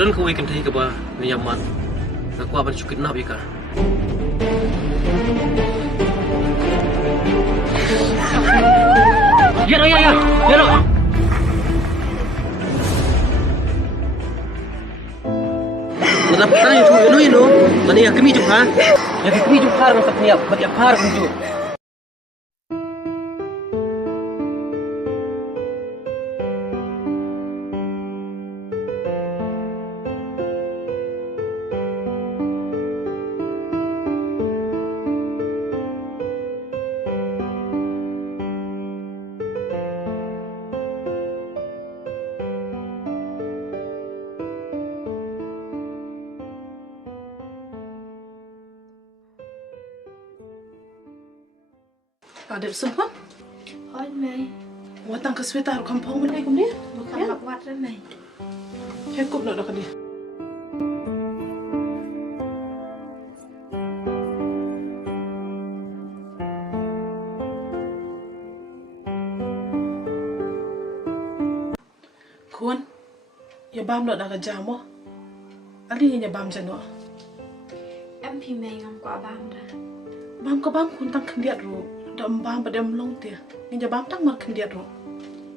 Kadang kau ikan tahi kaba nyaman. Aku akan cukup nak ika. Ya. Kenapa tanya tu? Ino. Mana yang kami jumpa? Yang kami jumpa dengan katanya bagi apa kau tu? Ada semua? Ôi mày, Watang ke sweta ru kampung mana kum dia? bukan bak wat mày. Hekup nak dak dia. Kuan, ya bam nak dak jam mo. Ali nya bam jano. Em thì mày ngắm quả bám ra. Bam ka bam kun tang kendiat ru. Dam bam padam long dia. Nya bam tang mar kendiat ru.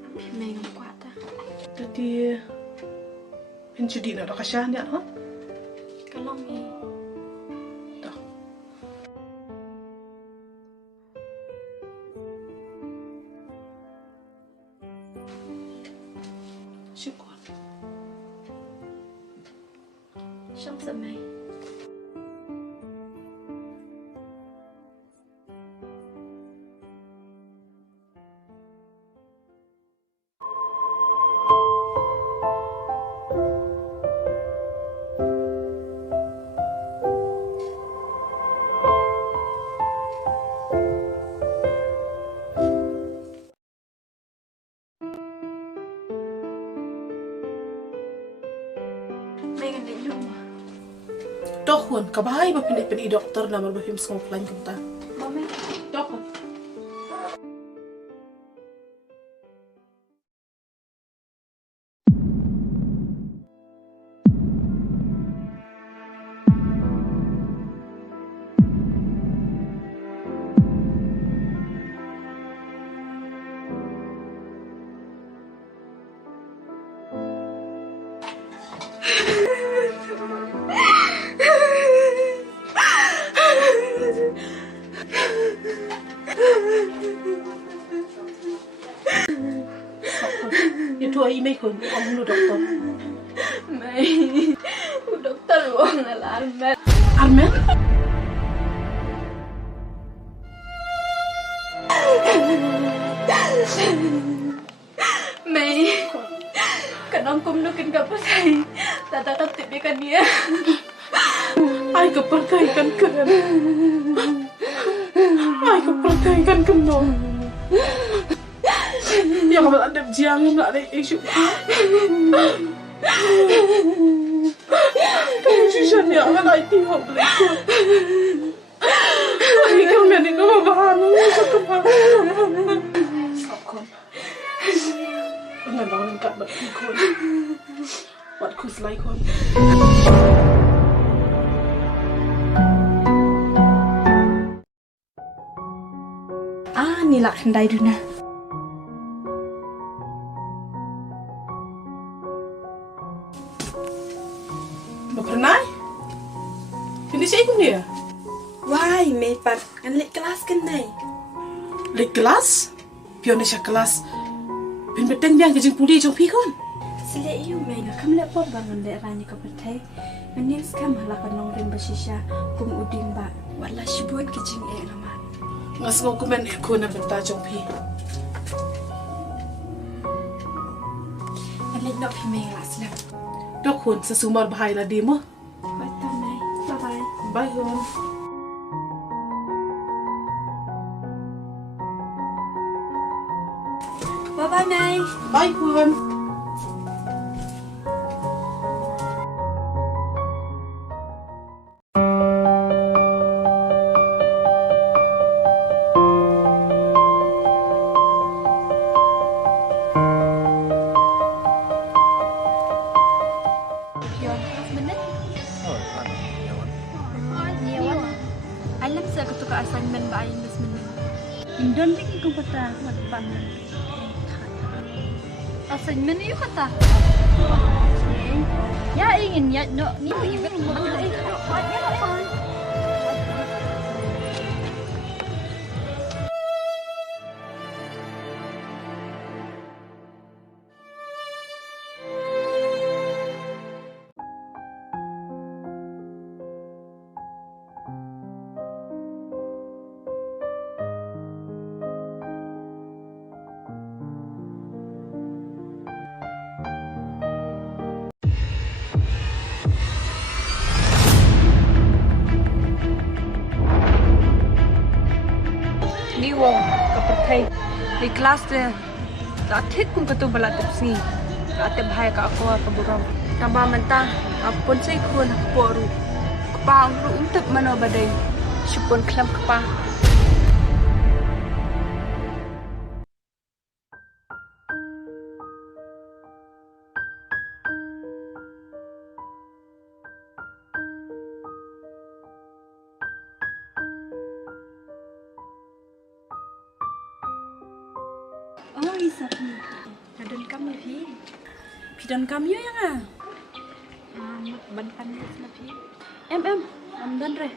Em thì mày ngắm quả ta. Jadi penjudi nak dak kasih dia ha? Cái lông gì? Dah. Syukur. Sống sợ mày. Mày gần định luôn à? Dok hun, kabahay ba pinipin doktor na marbahim sa offline kumta? Bố mày. Dok hun. Itu ai mai kun, om lu doktor. Mày. Dokter luôn là Armen. Armen? Mày. Kan ông cũng nukin ka pa say. Tatatap tibi ka niya. Ay kapercayaan kan. Ay kapercayaan kan no. Ya kamu ada jiang nak ada isu. Susah ni akan IT hok beli. Ay kami ni kau bahan cakap apa? Sakon. Enggak tahu nak buat ikut. Buat kus lagi kon. Ni lah kendai duna. Pernah? Ini siapa dia? Why, mày bật ngăn lệ class cái này. Lek kelas? Pion ni kelas. Pin beteng biang kejeng puli jong pi kon. Sila iyo mày nga kam lệ pot bang ngande rani ka patay. Maning skam hala ka nong rin basisya kum uding ba. Wala shibun kejeng naman. Ngas ngau kumen ko na benta jong pi. Ngalik no pi mày las lang. Dok hun sa sumar bahay la di mo. Bata mày. Bye-bye. Bye hun. Bye-bye mày. Bye hun. tinggi kau kata buat bangun. Asal mana you kata? Ya ingin ya no ni ibet mana Ni wong kapertai di kelas dia tak kun ketu balat tepsi tak bahaya ka aku ka burang tambah mentah apun sai kun poru kepang ru untuk mana badai syupun kelam kepang Oh, isa pi. Adon kami pi. Pidon kami yang ah. Ban pan na pi. Am dan re.